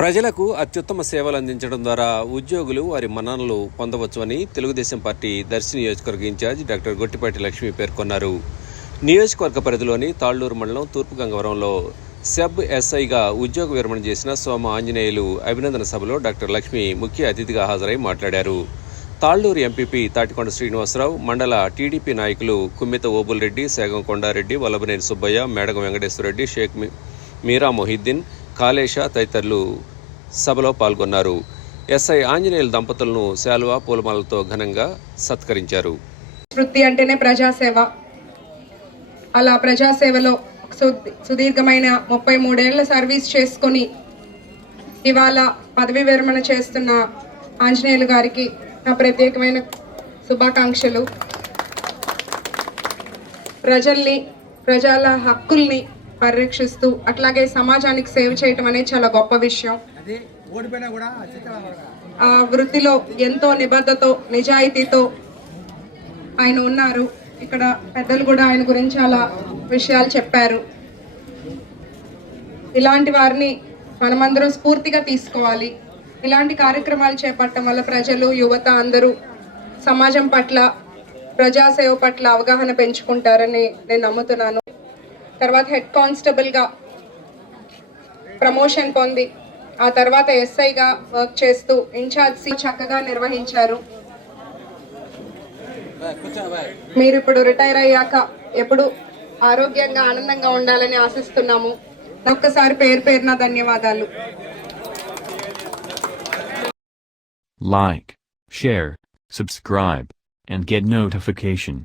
ప్రజలకు అత్యుత్తమ సేవలు అందించడం ద్వారా ఉద్యోగులు వారి మన్ననలు పొందవచ్చని తెలుగుదేశం పార్టీ దర్శి నియోజకవర్గ ఇన్ఛార్జ్ డాక్టర్ గొట్టిపాటి లక్ష్మి పేర్కొన్నారు. నియోజకవర్గ పరిధిలోని తాళ్ళూరు మండలం తూర్పు గంగవరంలో సెబ్ ఎస్ఐగా ఉద్యోగ విరమణ చేసిన సోమ ఆంజనేయులు అభినందన సభలో డాక్టర్ లక్ష్మి ముఖ్య అతిథిగా హాజరై మాట్లాడారు. తాళ్ళూరు ఎంపీపీ తాటికొండ శ్రీనివాసరావు మండల టీడీపీ నాయకులు కుమ్మిత ఓబుల్ రెడ్డి సేగం కొండారెడ్డి వల్లభనేని సుబ్బయ్య మేడగం వెంకటేశ్వరరెడ్డి షేక్ మీరా మొహిద్దీన్ కాళేష తదితరులు సభలో పాల్గొన్నారు. ఎస్ఐ ఆంజనేయుల దంపతులను శాలువా పూలమాలతో ఘనంగా సత్కరించారు. వృత్తి అంటేనే ప్రజాసేవ. అలా ప్రజాసేవలో సు- సుదీర్ఘమైన ముప్పై మూడేళ్ళ సర్వీస్ చేసుకొని ఇవాళ పదవి విరమణ చేస్తున్న ఆంజనేయులు గారికి నా ప్రత్యేకమైన శుభాకాంక్షలు. ప్రజల్ని ప్రజల హక్కుల్ని పరిరక్షిస్తూ అట్లాగే సమాజానికి సేవ చేయటం అనేది చాలా గొప్ప విషయం. ఆ వృత్తిలో ఎంతో నిబద్ధతో నిజాయితీతో ఆయన ఉన్నారు. ఇక్కడ పెద్దలు కూడా ఆయన గురించి చాలా విషయాలు చెప్పారు. ఇలాంటి వారిని మనమందరం స్ఫూర్తిగా తీసుకోవాలి. ఇలాంటి కార్యక్రమాలు చేపట్టడం వల్ల ప్రజలు యువత అందరూ సమాజం పట్ల ప్రజాసేవ పట్ల అవగాహన పెంచుకుంటారని నేను నమ్ముతున్నాను. తర్వాత హెడ్ కానిస్టేబుల్గా ప్రమోషన్ పొంది ఆ తర్వాత ఎస్ఐగా వర్క్ చేస్తూ ఇన్ఛార్జ్ సి చక్కగా నిర్వహించారు. మీరు ఇప్పుడు రిటైర్ అయ్యాక ఎప్పుడు ఆరోగ్యంగా ఆనందంగా ఉండాలని ఆశిస్తున్నాము. ఒక్కసారి పేరు పేరున ధన్యవాదాలు. Like share subscribe and get notification